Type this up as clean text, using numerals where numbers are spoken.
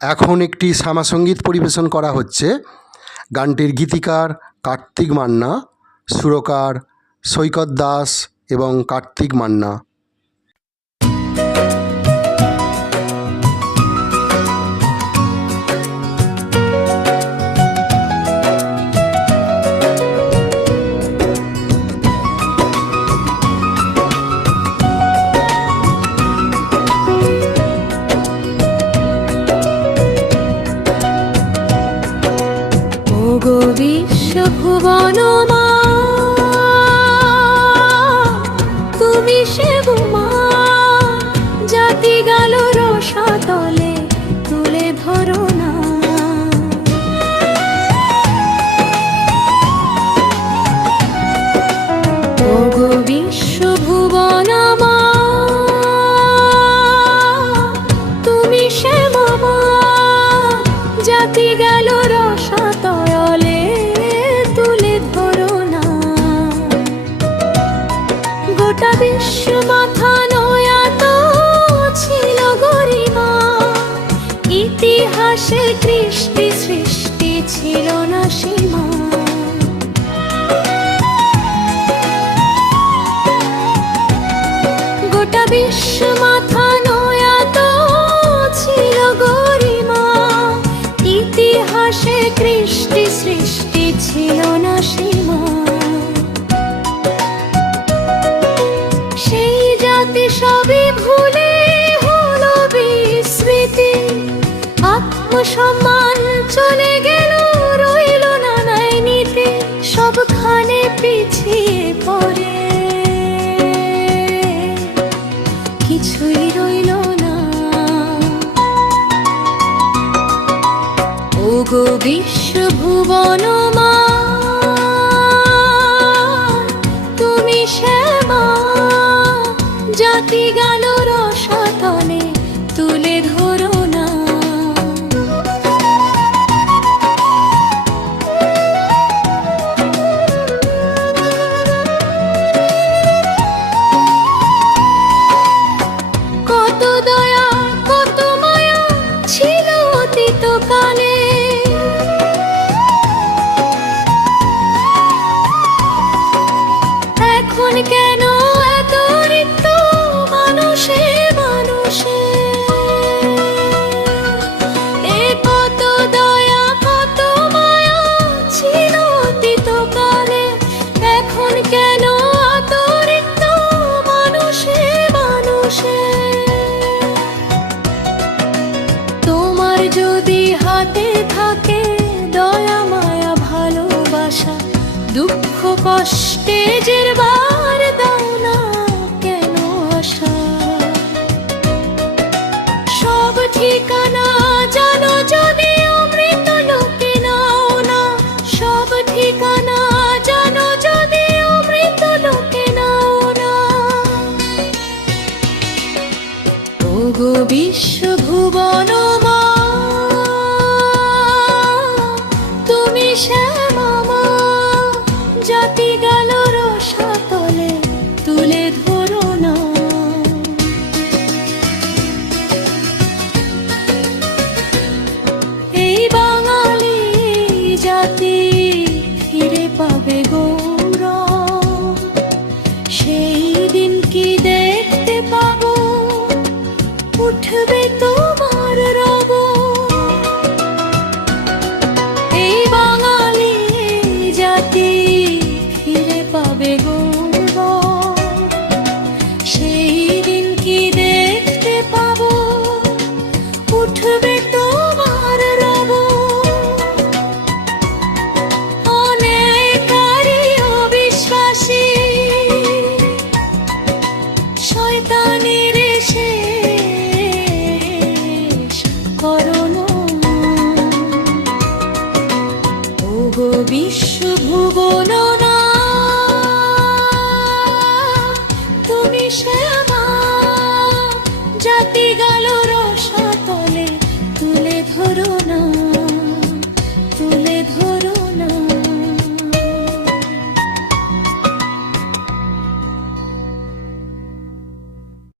এখন একটি শ্যামাসঙ্গীত পরিবেশন করা হচ্ছে। গানটির গীতিকার কার্তিক মান্না, সুরকার সৈকত দাস এবং কার্তিক মান্না। ওগো বিশ্বভুবন মা, তুমি সেবু মা, জাতি গেল রসাতলে তুলে ধরো না। ওগো বিশ্বভুবন মা, তুমি সেবু মা, জাতি গেল রসাতলে তুলে ধরো না। গোটা বিশ্ব মাথা নয়াত ছিল গরিমা, ইতিহাসে কৃষ্টি সৃষ্টি ছিল না সীমা। গোটা বিশ্ব মাথা নয়াত ছিল গরিমা, ইতিহাসে কৃষ্টি সৃষ্টি ছিল না সীমা। সেই জাতি সবই ভুলে হলো বিস্মৃতি, আত্মসম্মান চলে গেল, রইল না নাই নীতি, সবখানে পিছিয়ে পড়ে কিছুই রইল না। ওগো বিশ্বভুবন মা, তুমি শ্যামা, জাতি গেল রসাতলে তুলে ধরো না। কত দয়া কত মায়া ছিল অতীত কালে, এখন কেন এত রিক্ত মানুষে মানুষে? এ কত দয়া কত মায়া ছিল অতীত কালে, এখন কেন এত রিক্ত মানুষে মানুষে? তোমার যদি হাতে থাকে দয়া মায়া ভালোবাসা, দুঃখ কষ্টে জেরবার দাও না কেন আশা? সব ঠিকানা জানো যদি অমৃত লোকে নাও না, সব ঠিকানা জানো যদি অমৃত লোকে নাও না। ওগো বিশ্বভুবন মা, তুমি শ্যামা মা, জাতি গেল রসাতলে তুলে ধরো না। এই বাঙালি জাতি ফিরে পাবে গৌরব, সেই দিন কি দেখতে পাবো, উঠবে তোমার রব। এই বাঙালি জাতি ফিরে পাবে গৌরব, সেই দিন কি দেখতে পাবো, উঠবে তোমার রব। অনেকারী অবিশ্বাসী শয়তানের শেষ করোনা। ওগো বিশ্বভুবন না, তুমি শ্যামা, জাতি